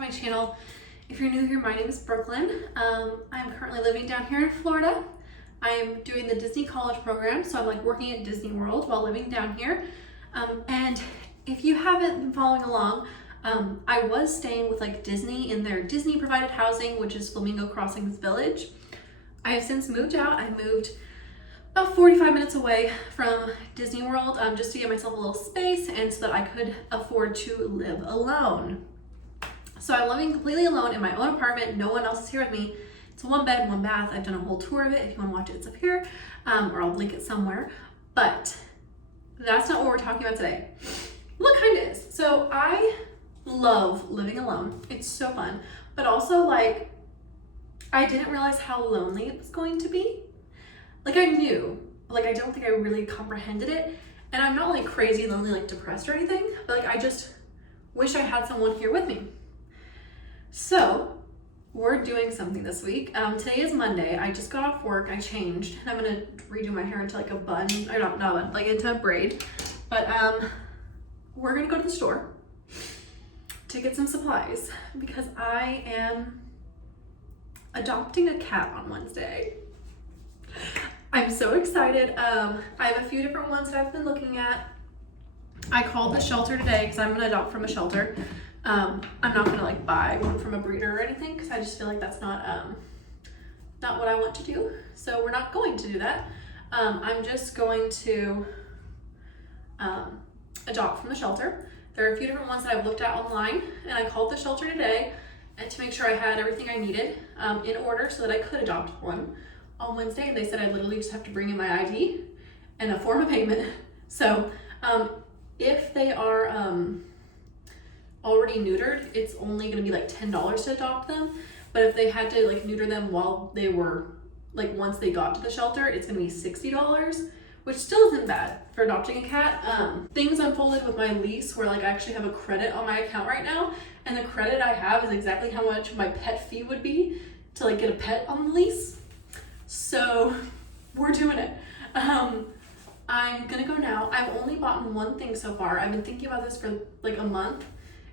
to my channel. If you're new here, my name is Brookelynne. I'm currently living down here in Florida. I'm doing the Disney College program, so I'm like working at Disney World while living down here. And if you haven't been following along, I was staying with like Disney in their Disney provided housing, which is Flamingo Crossings Village. I have since moved out. I moved about 45 minutes away from Disney World just to give myself a little space and so that I could afford to live alone. So I'm living completely alone in my own apartment. No one else is here with me. It's a 1 bed, 1 bath. I've done a whole tour of it. If you want to watch it, it's up here, or I'll link it somewhere. But that's not what we're talking about today. Well, it kind of is. So I love living alone. It's so fun. But also, like, I didn't realize how lonely it was going to be. Like, I knew, like, I don't think I really comprehended it. And I'm not like crazy lonely, like depressed or anything, but like, I just wish I had someone here with me. So we're doing something this week. Today is Monday. I just got off work. I changed and I'm gonna redo my hair into like a bun, or not a bun, like into a braid. But we're gonna go to the store to get some supplies because I am adopting a cat on Wednesday. I'm so excited. I have a few different ones that I've been looking at. I called the shelter today because I'm gonna adopt from a shelter. I'm not gonna like buy one from a breeder or anything because I just feel like that's not what I want to do. So we're not going to do that. I'm just going to adopt from the shelter. There are a few different ones that I've looked at online, and I called the shelter today to make sure I had everything I needed in order so that I could adopt one on Wednesday. And they said I literally just have to bring in my ID and a form of payment. So if they are already neutered, it's only going to be like $10 to adopt them. But if they had to like neuter them while they were like, once they got to the shelter, it's going to be $60, which still isn't bad for adopting a cat. Things unfolded with my lease where like I actually have a credit on my account right now, and the credit I have is exactly how much my pet fee would be to like get a pet on the lease. So we're doing it. I'm gonna go now. I've only bought one thing so far. I've been thinking about this for like a month,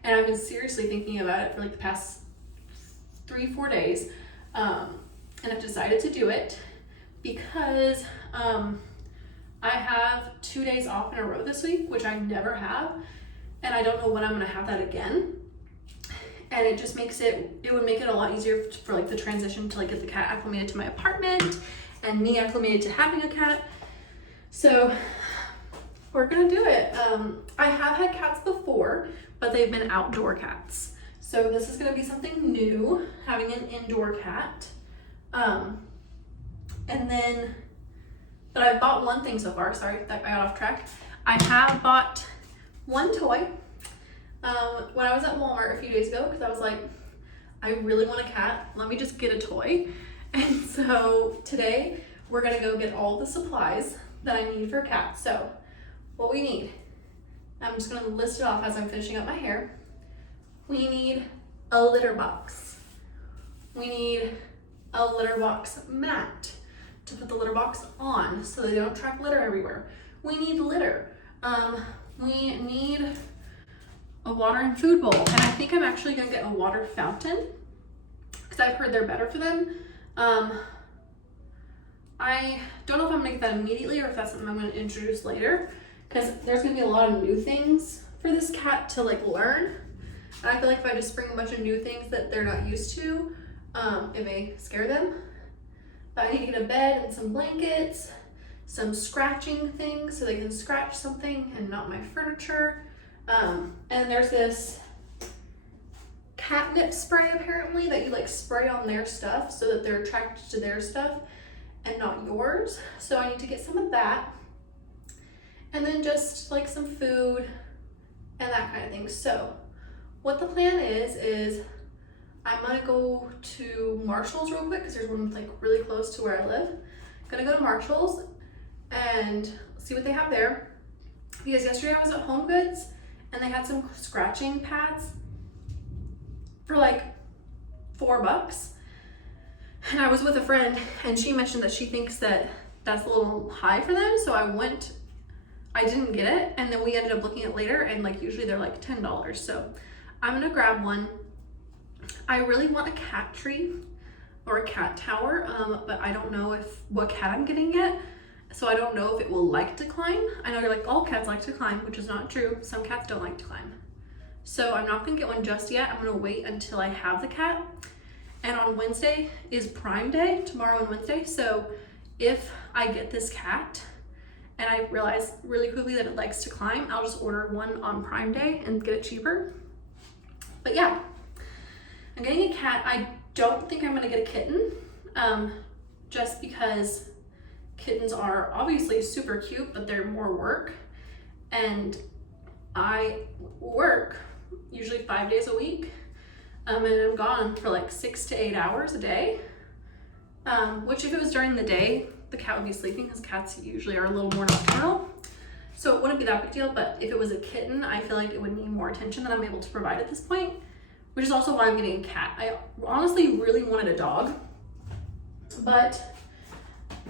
and I've been seriously thinking about it for like the past 3-4 days. And I've decided to do it because I have 2 days off in a row this week, which I never have, and I don't know when I'm gonna have that again. And it just makes it would make it a lot easier for like the transition to like get the cat acclimated to my apartment and me acclimated to having a cat. So we're gonna do it. I have had cats before, but they've been outdoor cats. So this is gonna be something new, having an indoor cat. But I've bought one thing so far. Sorry, that I got off track. I have bought one toy. When I was at Walmart a few days ago, because I was like, I really want a cat. Let me just get a toy. And so today we're gonna go get all the supplies that I need for a cat. So what we need, I'm just gonna list it off as I'm finishing up my hair. We need a litter box. We need a litter box mat to put the litter box on so they don't track litter everywhere. We need litter. We need a water and food bowl, and I think I'm actually gonna get a water fountain because I've heard they're better for them. I don't know if I'm gonna get that immediately or if that's something I'm gonna introduce later, because there's gonna be a lot of new things for this cat to like learn, and I feel like if I just bring a bunch of new things that they're not used to, it may scare them. But I need to get a bed and some blankets, some scratching things so they can scratch something and not my furniture. And there's this catnip spray apparently that you like spray on their stuff so that they're attracted to their stuff and not yours. So I need to get some of that. And then just like some food and that kind of thing. So what the plan is I'm gonna go to Marshall's real quick because there's one like really close to where I live. I'm gonna go to Marshall's and see what they have there. Because yesterday I was at Home Goods and they had some scratching pads for like $4. And I was with a friend and she mentioned that she thinks that that's a little high for them. So I didn't get it. And then we ended up looking at it later and like usually they're like $10. So I'm gonna grab one I really want a cat tree or a cat tower, but I don't know what cat I'm getting yet. So I don't know if it will like to climb. I know you're like, all cats like to climb, which is not true. Some cats don't like to climb. So I'm not gonna get one just yet. I'm gonna wait until I have the cat. And on Wednesday is Prime Day, tomorrow and Wednesday. So if I get this cat and I realize really quickly that it likes to climb, I'll just order one on Prime Day and get it cheaper. But yeah, I'm getting a cat. I don't think I'm gonna get a kitten, just because kittens are obviously super cute, but they're more work. And I work usually 5 days a week, and I'm gone for like 6 to 8 hours a day, which if it was during the day, the cat would be sleeping because cats usually are a little more nocturnal. So it wouldn't be that big deal, but if it was a kitten, I feel like it would need more attention than I'm able to provide at this point, which is also why I'm getting a cat. I honestly really wanted a dog, but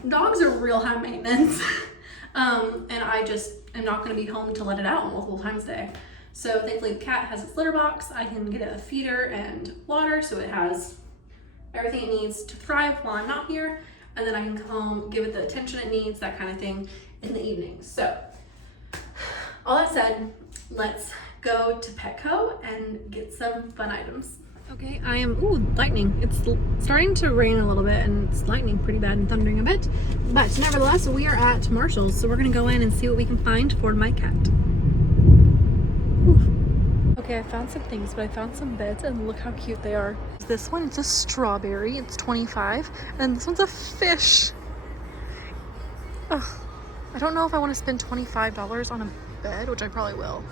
dogs are real high maintenance. And I just am not gonna be home to let it out multiple times a day. So thankfully the cat has its litter box. I can get it a feeder and water, so it has everything it needs to thrive while I'm not here. And then I can come home, give it the attention it needs, that kind of thing, in the evening. So all that said, let's go to Petco and get some fun items. Okay, I am, ooh, lightning. It's starting to rain a little bit and it's lightning pretty bad and thundering a bit. But nevertheless, we are at Marshall's, so we're gonna go in and see what we can find for my cat. Ooh. Okay, I found some things, but I found some beds and look how cute they are. This one, it's a strawberry, it's 25, and this one's a fish. Ugh. I don't know if I want to spend $25 on a bed, which I probably will.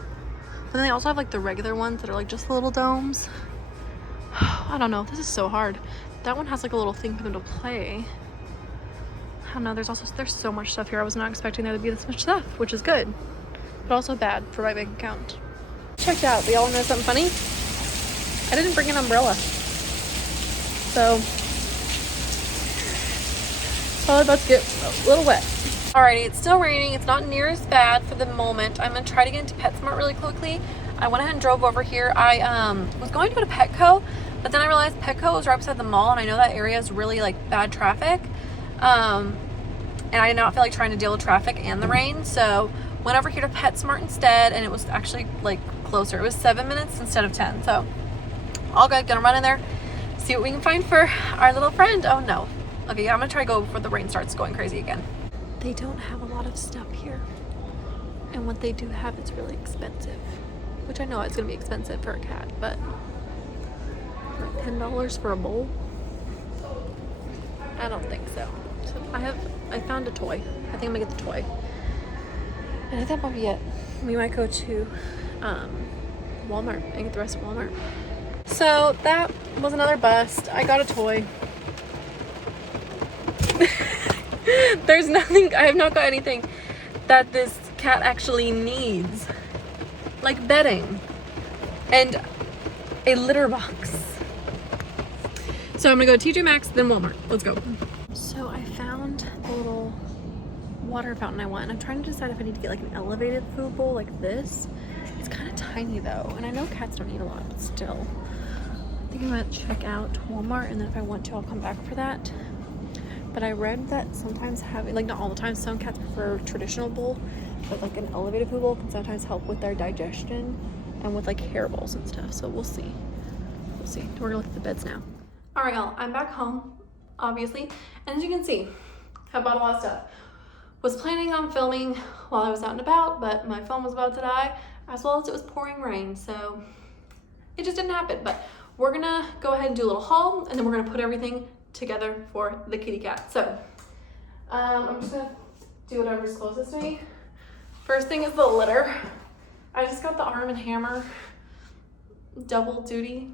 But then they also have like the regular ones that are like just the little domes. I don't know, this is so hard. That one has like a little thing for them to play. I don't know, there's so much stuff here. I was not expecting there to be this much stuff, which is good, but also bad for my bank account. Check it out, but y'all wanna know something funny? I didn't bring an umbrella. So, probably about to get a little wet. Alrighty, it's still raining. It's not near as bad for the moment. I'm gonna try to get into PetSmart really quickly. I went ahead and drove over here. I was going to go to Petco, but then I realized Petco was right beside the mall, and I know that area is really like bad traffic. And I did not feel like trying to deal with traffic and the rain, so went over here to PetSmart instead, and it was actually like closer. It was 7 minutes instead of 10, so all good. Gonna run in there, see what we can find for our little friend. Oh no. Okay, yeah, I'm gonna try to go before the rain starts going crazy again. They don't have a lot of stuff here, and what they do have is really expensive, which I know it's gonna be expensive for a cat, but like $10 for a bowl? I don't think so. So I found a toy. I think I'm gonna get the toy. And I think that might be it. We might go to Walmart and get the rest of Walmart. So that was another bust. I got a toy. There's nothing, I have not got anything that this cat actually needs. Like bedding and a litter box. So I'm gonna go to TJ Maxx, then Walmart. Let's go. So I found the little water fountain I want, and I'm trying to decide if I need to get like an elevated food bowl like this. It's kind of tiny though, and I know cats don't eat a lot, but still. I think I'm gonna check out Walmart, and then if I want to, I'll come back for that. But I read that sometimes having, like not all the time, some cats prefer traditional bowl, but like an elevated food bowl can sometimes help with their digestion and with like hair balls and stuff. So we'll see. We'll see. We're gonna look at the beds now. All right, y'all, I'm back home, obviously. And as you can see, I bought a lot of stuff. Was planning on filming while I was out and about, but my phone was about to die, as well as it was pouring rain. So it just didn't happen. But we're gonna go ahead and do a little haul, and then we're gonna put everything together for the kitty cat. So I'm just gonna do whatever's closest to me. First thing is the litter. I just got the Arm & Hammer double duty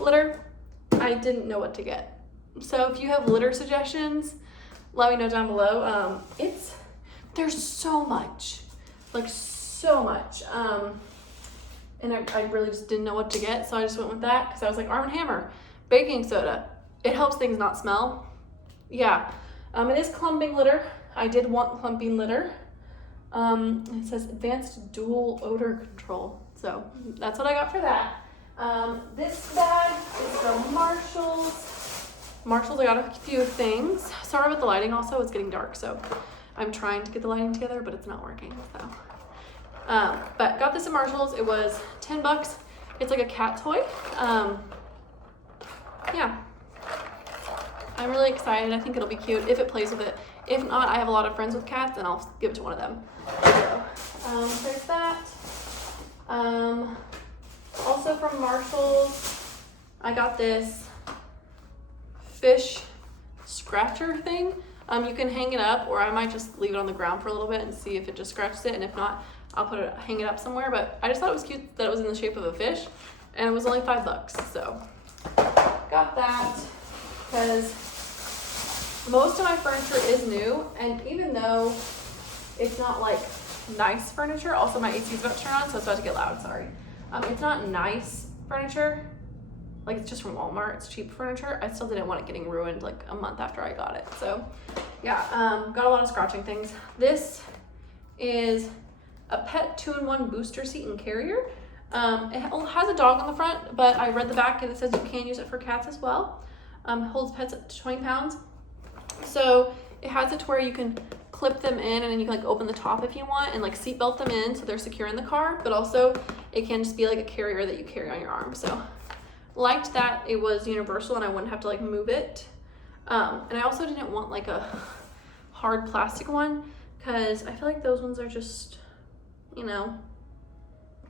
litter. I didn't know what to get. So if you have litter suggestions, let me know down below. There's so much, like so much. And I really just didn't know what to get, so I just went with that because I was like, Arm & Hammer, baking soda. It helps things not smell. Yeah, it is clumping litter. I did want clumping litter. It says advanced dual odor control. So that's what I got for that. This bag is from Marshalls. Marshalls, I got a few things. Sorry about the lighting also, it's getting dark, so I'm trying to get the lighting together, but it's not working, so. But got this at Marshalls. It was 10 bucks. It's like a cat toy. Yeah. I'm really excited. I think it'll be cute if it plays with it. If not, I have a lot of friends with cats and I'll give it to one of them. So, there's that. Also from Marshalls, I got this fish scratcher thing. You can hang it up, or I might just leave it on the ground for a little bit and see if it just scratches it, and if not, I'll hang it up somewhere. But I just thought it was cute that it was in the shape of a fish, and it was only 5 bucks, so got that because most of my furniture is new, and even though it's not like nice furniture, also my AC is about to turn on, so it's about to get loud, sorry. It's not nice furniture, like it's just from Walmart, it's cheap furniture. I still didn't want it getting ruined like a month after I got it. So yeah, got a lot of scratching things. This is a pet 2-in-1 booster seat and carrier. It has a dog on the front, but I read the back and it says you can use it for cats as well. Holds pets up to 20 pounds. So it has it to where you can clip them in, and then you can like open the top if you want, and like seat belt them in so they're secure in the car, but also it can just be like a carrier that you carry on your arm. So liked that it was universal and I wouldn't have to like move it. And I also didn't want like a hard plastic one because I feel like those ones are just, you know,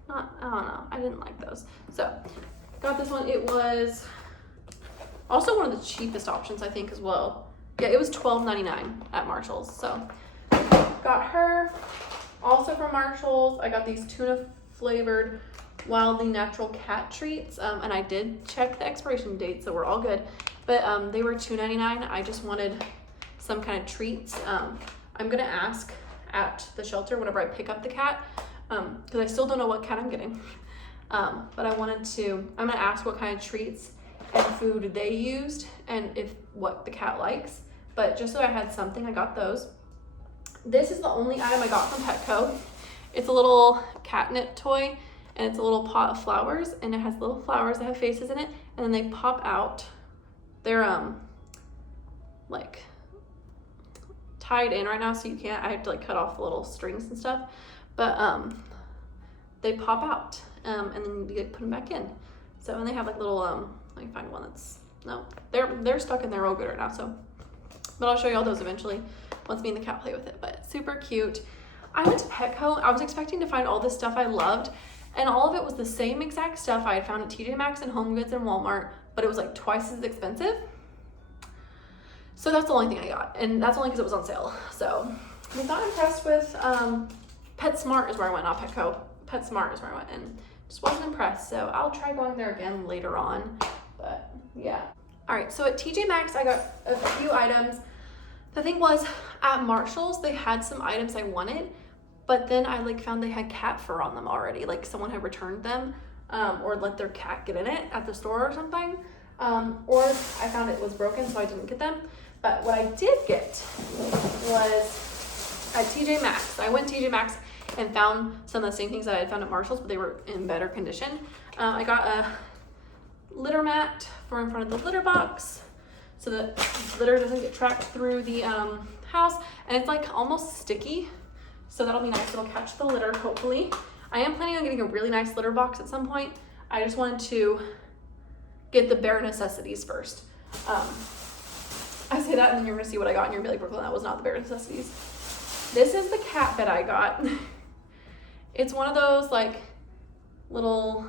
I don't know, I didn't like those. So got this one. It was also one of the cheapest options I think as well. Yeah, it was $12.99 at Marshalls. So got her. Also from Marshalls, I got these tuna flavored Wildly Natural cat treats, and I did check the expiration date, so we're all good, but they were $2.99. I just wanted some kind of treats. I'm gonna ask at the shelter whenever I pick up the cat, because I still don't know what cat I'm getting, but I'm gonna ask what kind of treats and food they used and what the cat likes, but just so I had something, I got those. This is the only item I got from Petco. It's a little catnip toy, and it's a little pot of flowers, and it has little flowers that have faces in it, and then they pop out. They're like tied in right now, so you can't, I have to like cut off the little strings and stuff, but they pop out, and then you put them back in. So, and they have like little let me find one that's, no, they're stuck in there real good right now, so, but I'll show you all those eventually once me and the cat play with it. But super cute. I went to Petco. I was expecting to find all this stuff I loved, and all of it was the same exact stuff I had found at TJ Maxx and Home Goods and Walmart, but it was like twice as expensive. So that's the only thing I got, and that's only because it was on sale. So I'm not impressed with PetSmart is where I went, not Petco. PetSmart is where I went, and just wasn't impressed. So I'll try going there again later on, but yeah. All right, so at TJ Maxx, I got a few items. The thing was, at Marshalls, they had some items I wanted, but then I like found they had cat fur on them already. Like someone had returned them, or let their cat get in it at the store or something. Or I found it was broken, so I didn't get them. But what I did get was at TJ Maxx. I went to TJ Maxx and found some of the same things that I had found at Marshalls, but they were in better condition. I got a litter mat for in front of the litter box, so the litter doesn't get tracked through the house, and it's like almost sticky, so that'll be nice. It'll catch the litter, hopefully. I am planning on getting a really nice litter box at some point. I just wanted to get the bare necessities first. I say that and then you're gonna see what I got and you're gonna be like, Brookelynne, that was not the bare necessities. This is the cat bed I got. It's one of those like little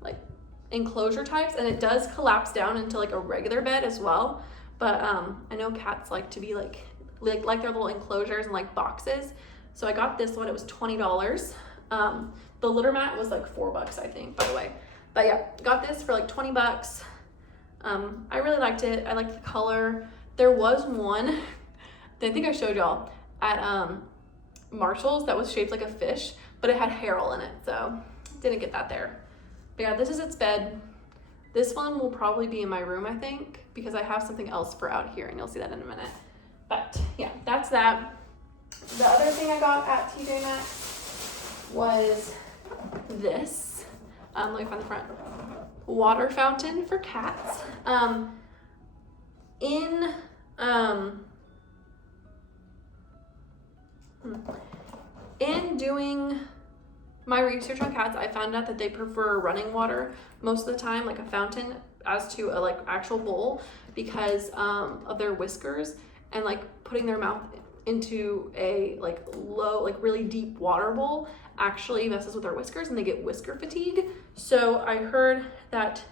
like enclosure types, and it does collapse down into like a regular bed as well, but I know cats like to be like their little enclosures and like boxes, so I got this one. It was $20. The litter mat was like $4, I think, by the way, but yeah, got this for like 20 bucks. I really liked it. I liked the color. There was one that I think I showed y'all at Marshalls that was shaped like a fish, but it had hair all in it, so didn't get that there. But yeah, this is its bed. This one will probably be in my room, I think, because I have something else for out here, and you'll see that in a minute. But yeah, that's that. The other thing I got at TJ Maxx was this. Let me find the front. Water fountain for cats. In doing my research on cats, I found out that they prefer running water most of the time, like a fountain, as to a like actual bowl, because of their whiskers, and like putting their mouth into a like low, like really deep water bowl actually messes with their whiskers and they get whisker fatigue. So I heard that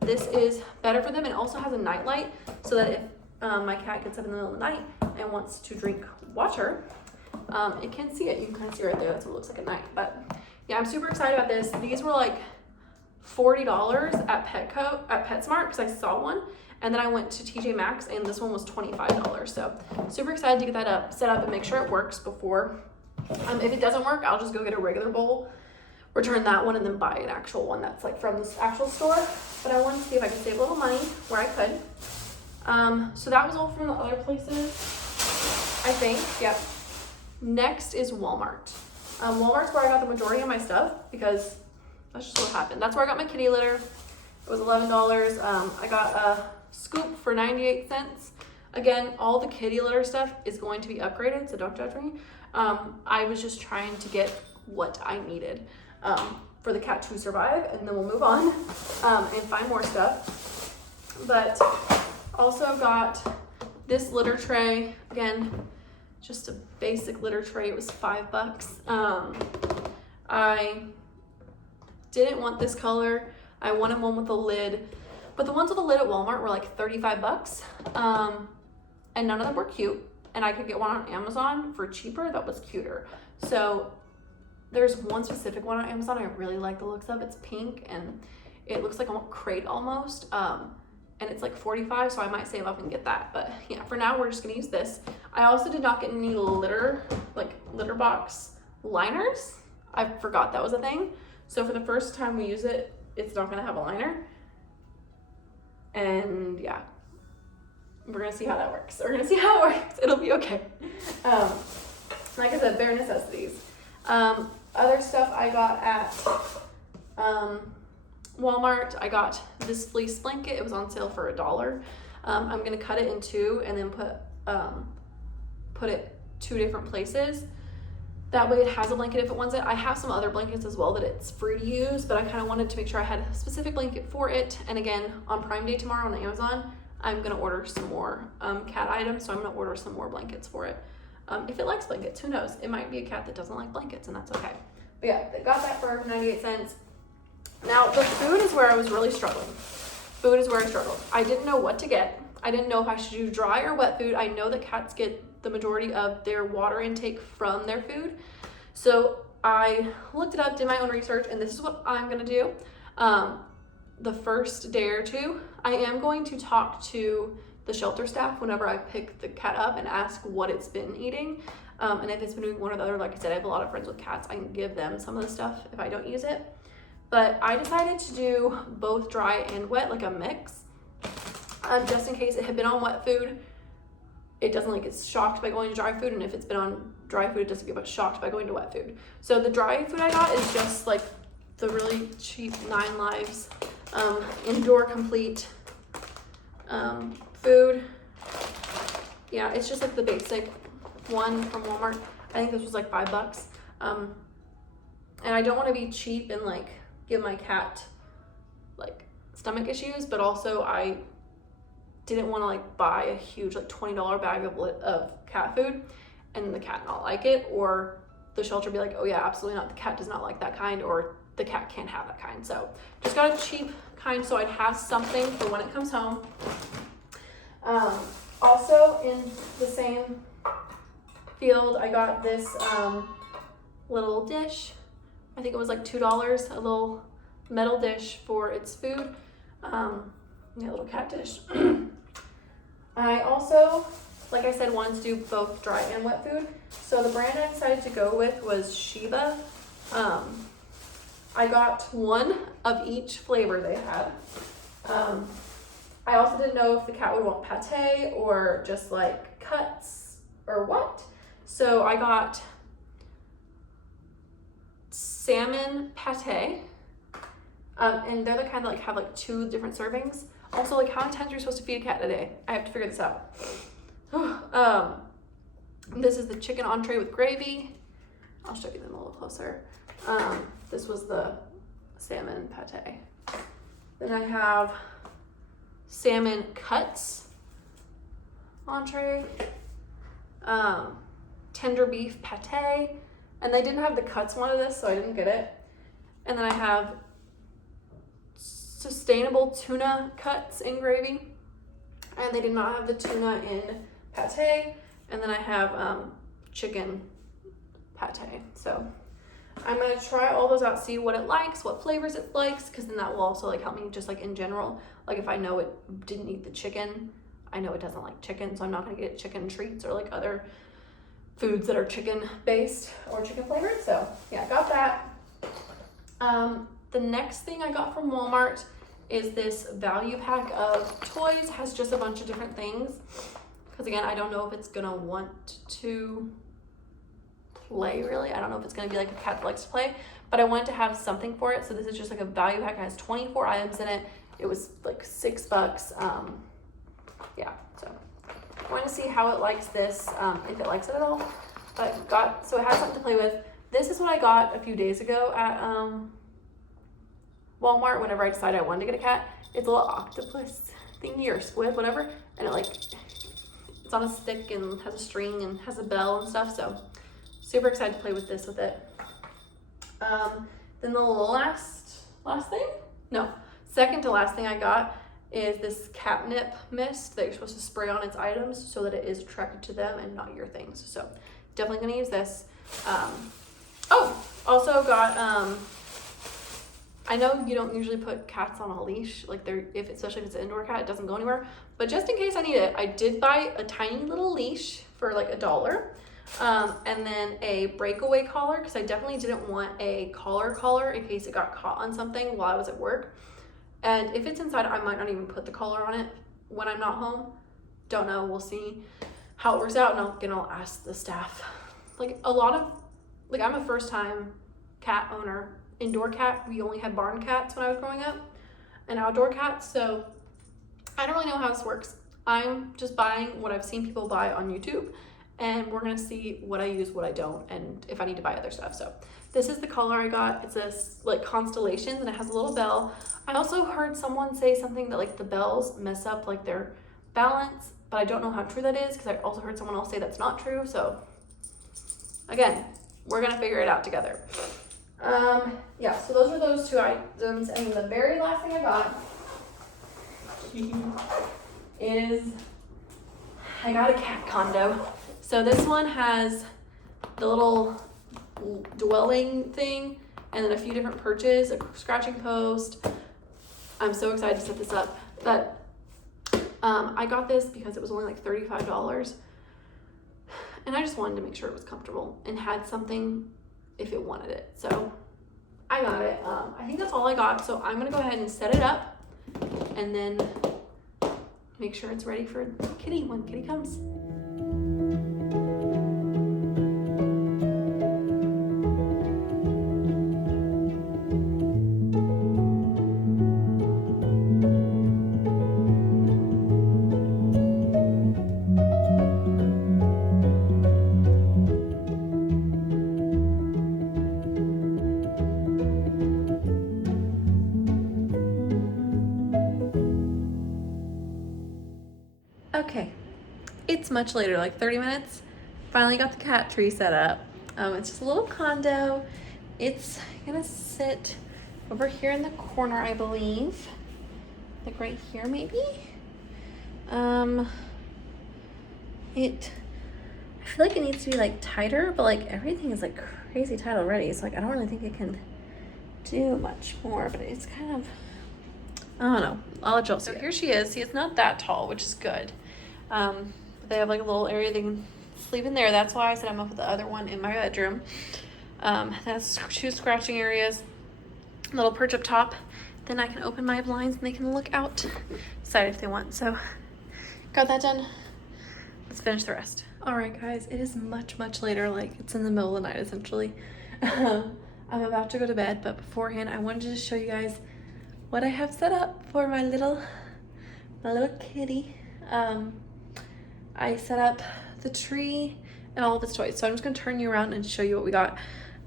this is better for them, and also has a night light, so that if my cat gets up in the middle of the night and wants to drink water, it can see it. You can kind of see right there, that's what it looks like at night. But yeah, I'm super excited about this. These were like $40 at PetSmart because I saw one, and then I went to TJ Maxx and this one was $25. So super excited to get that set up and make sure it works before. If it doesn't work, I'll just go get a regular bowl, return that one, and then buy an actual one that's like from this actual store. But I wanted to see if I could save a little money where I could. So that was all from the other places, I think. Yep. Next is Walmart. Walmart's where I got the majority of my stuff because that's just what happened. That's where I got my kitty litter. It was $11. I got a scoop for 98 cents. Again, all the kitty litter stuff is going to be upgraded, so don't judge me. I was just trying to get what I needed for the cat to survive, and then we'll move on and find more stuff. But also got this litter tray. Again, just a basic litter tray. It was $5. I didn't want this color. I wanted one with a lid, but the ones with a lid at Walmart were like $35, and none of them were cute. And I could get one on Amazon for cheaper that was cuter. So there's one specific one on Amazon I really like the looks of. It's pink and it looks like a crate almost. And it's like $45, so I might save up and get that. But yeah, for now we're just gonna use this. I also did not get any litter box liners. I forgot that was a thing. So for the first time we use it, it's not gonna have a liner. And yeah, we're gonna see how that works. We're gonna see how it works. It'll be okay. Like I said, bare necessities. Other stuff I got at Walmart. I got this fleece blanket. It was on sale for $1. I'm gonna cut it in two and then put it 2 different places. That way it has a blanket if it wants it. I have some other blankets as well that it's free to use, but I kind of wanted to make sure I had a specific blanket for it. And again, on Prime Day tomorrow on Amazon, I'm gonna order some more cat items, so I'm gonna order some more blankets for it. If it likes blankets, who knows? It might be a cat that doesn't like blankets, and that's okay. But yeah, I got that for 98 cents. Now, the food is where I was really struggling. Food is where I struggled. I didn't know what to get. I didn't know if I should do dry or wet food. I know that cats get the majority of their water intake from their food. So I looked it up, did my own research, and this is what I'm gonna do. The first day or two, I am going to talk to the shelter staff whenever I pick the cat up and ask what it's been eating. And if it's been doing one or the other, like I said, I have a lot of friends with cats. I can give them some of the stuff if I don't use it. But I decided to do both dry and wet, like a mix, just in case it had been on wet food. It doesn't like it's shocked by going to dry food, and if it's been on dry food, it doesn't get shocked by going to wet food. So the dry food I got is just like the really cheap 9 Lives indoor complete food. Yeah, it's just like the basic one from Walmart. I think this was like $5. And I don't want to be cheap and like give my cat like stomach issues, but also I didn't want to like buy a huge like $20 bag of cat food and the cat not like it, or the shelter be like, oh yeah, absolutely not, the cat does not like that kind, or the cat can't have that kind. So just got a cheap kind so I'd have something for when it comes home. Also in the same field, I got this little dish. I think it was like $2, a little metal dish for its food. Yeah, little cat dish. I also, like I said, wanted to do both dry and wet food. So the brand I decided to go with was Sheba. I got one of each flavor they had. I also didn't know if the cat would want pate or just like cuts or what. So I got salmon pate And they're the kind that like have like 2 different servings. Also, like, how many times are you supposed to feed a cat in a day? I have to figure this out. This is the chicken entree with gravy. I'll show you them a little closer. This was the salmon pate. Then I have salmon cuts entree, tender beef pate, and they didn't have the cuts one of this, so I didn't get it. And then I have sustainable tuna cuts in gravy, and they did not have the tuna in pate. And then I have chicken pate. So I'm gonna try all those out, see what it likes, what flavors it likes, because then that will also like help me just like in general. Like if I know it didn't eat the chicken, I know it doesn't like chicken, so I'm not gonna get chicken treats or like other foods that are chicken based or chicken flavored. So yeah, I got that. The next thing I got from Walmart is this value pack of toys. Has just a bunch of different things. Because again, I don't know if it's gonna want to play really. I don't know if it's gonna be like a cat that likes to play, but I wanted to have something for it. So this is just like a value pack. It has 24 items in it. It was like $6. Yeah, so I want to see how it likes this, if it likes it at all. But so it has something to play with. This is what I got a few days ago at Walmart whenever I decided I wanted to get a cat. It's a little octopus thingy or squid, whatever, and it like, it's on a stick and has a string and has a bell and stuff, so super excited to play with this with it. Then the second to last thing I got is this catnip mist that you're supposed to spray on its items so that it is attracted to them and not your things. So definitely gonna use this. Also got, I know you don't usually put cats on a leash, like especially if it's an indoor cat, it doesn't go anywhere. But just in case I need it, I did buy a tiny little leash for like $1. And then a breakaway collar, because I definitely didn't want a collar in case it got caught on something while I was at work. And if it's inside, I might not even put the collar on it when I'm not home. Don't know, we'll see how it works out, and I'll ask the staff. Like I'm a first time cat owner. Indoor cat, we only had barn cats when I was growing up, and outdoor cats, so I don't really know how this works. I'm just buying what I've seen people buy on YouTube, and we're gonna see what I use, what I don't, and if I need to buy other stuff. So this is the collar I got. It's this like constellations, and it has a little bell. I also heard someone say something that like the bells mess up like their balance, but I don't know how true that is, because I also heard someone else say that's not true. So again, we're gonna figure it out together. Yeah, so those are those 2 items, and the very last thing I got is I got a cat condo. So this one has the little dwelling thing, and then a few different perches, a scratching post. I'm so excited to set this up. But I got this because it was only like $35, and I just wanted to make sure it was comfortable and had something if it wanted it. So I got it. I think that's all I got. So I'm gonna go ahead and set it up and then make sure it's ready for Kitty when Kitty comes. Okay, it's much later, like 30 minutes. Finally got the cat tree set up. It's just a little condo. It's gonna sit over here in the corner, I believe. Like right here, maybe? I feel like it needs to be like tighter, but like everything is like crazy tight already. So like I don't really think it can do much more, but it's kind of, I don't know. I'll let y'all see. So here she is. See, it's not that tall, which is good. But they have like a little area they can sleep in there. That's why I set them up with the other one in my bedroom. That's 2 scratching areas, little perch up top. Then I can open my blinds and they can look out side if they want. So got that done. Let's finish the rest. All right, guys, it is much, much later. Like it's in the middle of the night, essentially. I'm about to go to bed, but beforehand, I wanted to just show you guys what I have set up for my little kitty. I set up the tree and all of its toys. So I'm just gonna turn you around and show you what we got.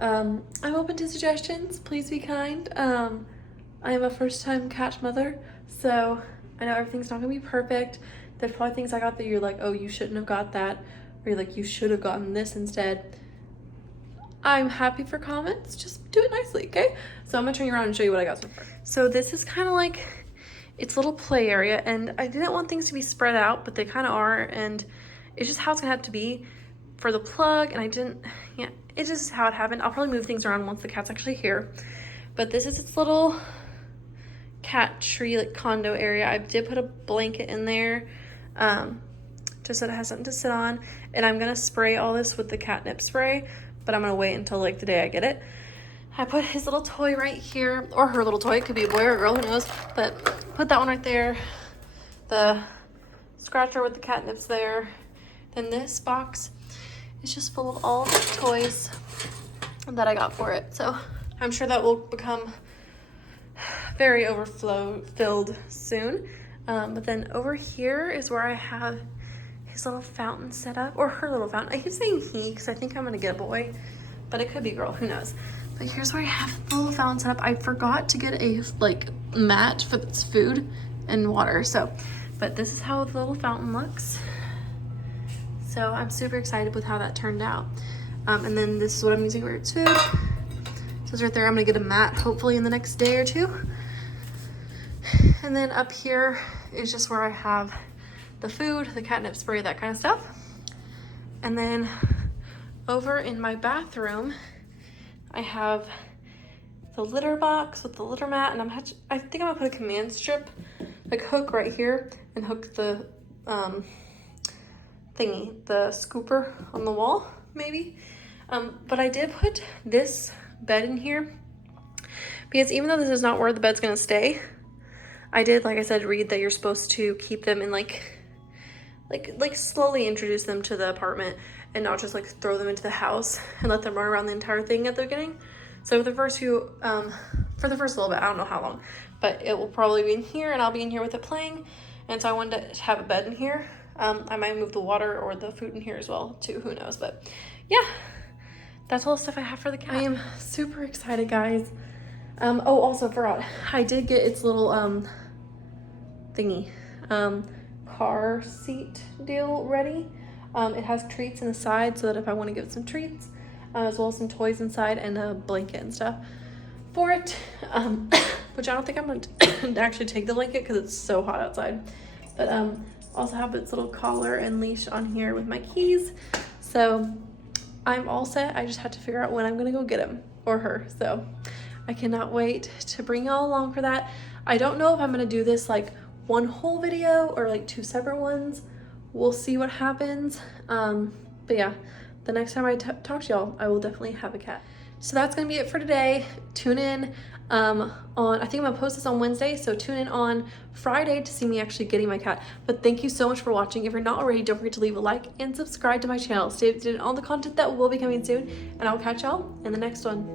I'm open to suggestions, please be kind. I am a first-time cat mother, so I know everything's not gonna be perfect. There's probably things I got that you're like, oh, you shouldn't have got that, or you're like, you should have gotten this instead. I'm happy for comments, just do it nicely, okay? So I'm gonna turn you around and show you what I got so far. So this is kind of like its little play area, and I didn't want things to be spread out, but they kind of are, and it's just how it's gonna have to be for the plug, and I didn't, yeah, it's just how it happened. I'll probably move things around once the cat's actually here. But this is its little cat tree, like condo area. I did put a blanket in there, just so it has something to sit on, and I'm gonna spray all this with the catnip spray, but I'm gonna wait until like the day I get it. I put his little toy right here, or her little toy, it could be a boy or a girl, who knows, but put that one right there. The scratcher with the catnips there. Then this box is just full of all the toys that I got for it. So I'm sure that will become very filled soon. But then over here is where I have his little fountain set up, or her little fountain. I keep saying he because I think I'm gonna get a boy, but it could be a girl, who knows. But here's where I have the little fountain set up. I forgot to get a like mat for its food and water. So, but this is how the little fountain looks. So I'm super excited with how that turned out. And then this is what I'm using for its food. So it's right there. I'm gonna get a mat hopefully in the next day or two. And then up here is just where I have the food, the catnip spray, that kind of stuff. And then over in my bathroom, I have the litter box with the litter mat, and I think I'm gonna put a command strip, like hook right here, and hook the thingy, the scooper on the wall, maybe. But I did put this bed in here because even though this is not where the bed's gonna stay, I did, like I said, read that you're supposed to keep them in like slowly introduce them to the apartment and not just like throw them into the house and let them run around the entire thing at the beginning. So for the first little bit, I don't know how long, but it will probably be in here and I'll be in here with it playing. And so I wanted to have a bed in here. I might move the water or the food in here as well too, who knows, but yeah, that's all the stuff I have for the cat. I am super excited, guys. Oh, also forgot, I did get its little thingy, car seat deal ready. It has treats in the side so that if I want to give it some treats, as well as some toys inside and a blanket and stuff for it, which I don't think I'm going to actually take the blanket because it's so hot outside. But also have its little collar and leash on here with my keys. So I'm all set. I just have to figure out when I'm going to go get him or her. So I cannot wait to bring y'all along for that. I don't know if I'm going to do this like one whole video or like two separate ones. We'll see what happens. But yeah, the next time I talk to y'all, I will definitely have a cat. So that's gonna be it for today. Tune in on, I think I'm gonna post this on Wednesday, so tune in on Friday to see me actually getting my cat. But thank you so much for watching. If you're not already, don't forget to leave a like and subscribe to my channel. Stay updated on all the content that will be coming soon, and I'll catch y'all in the next one.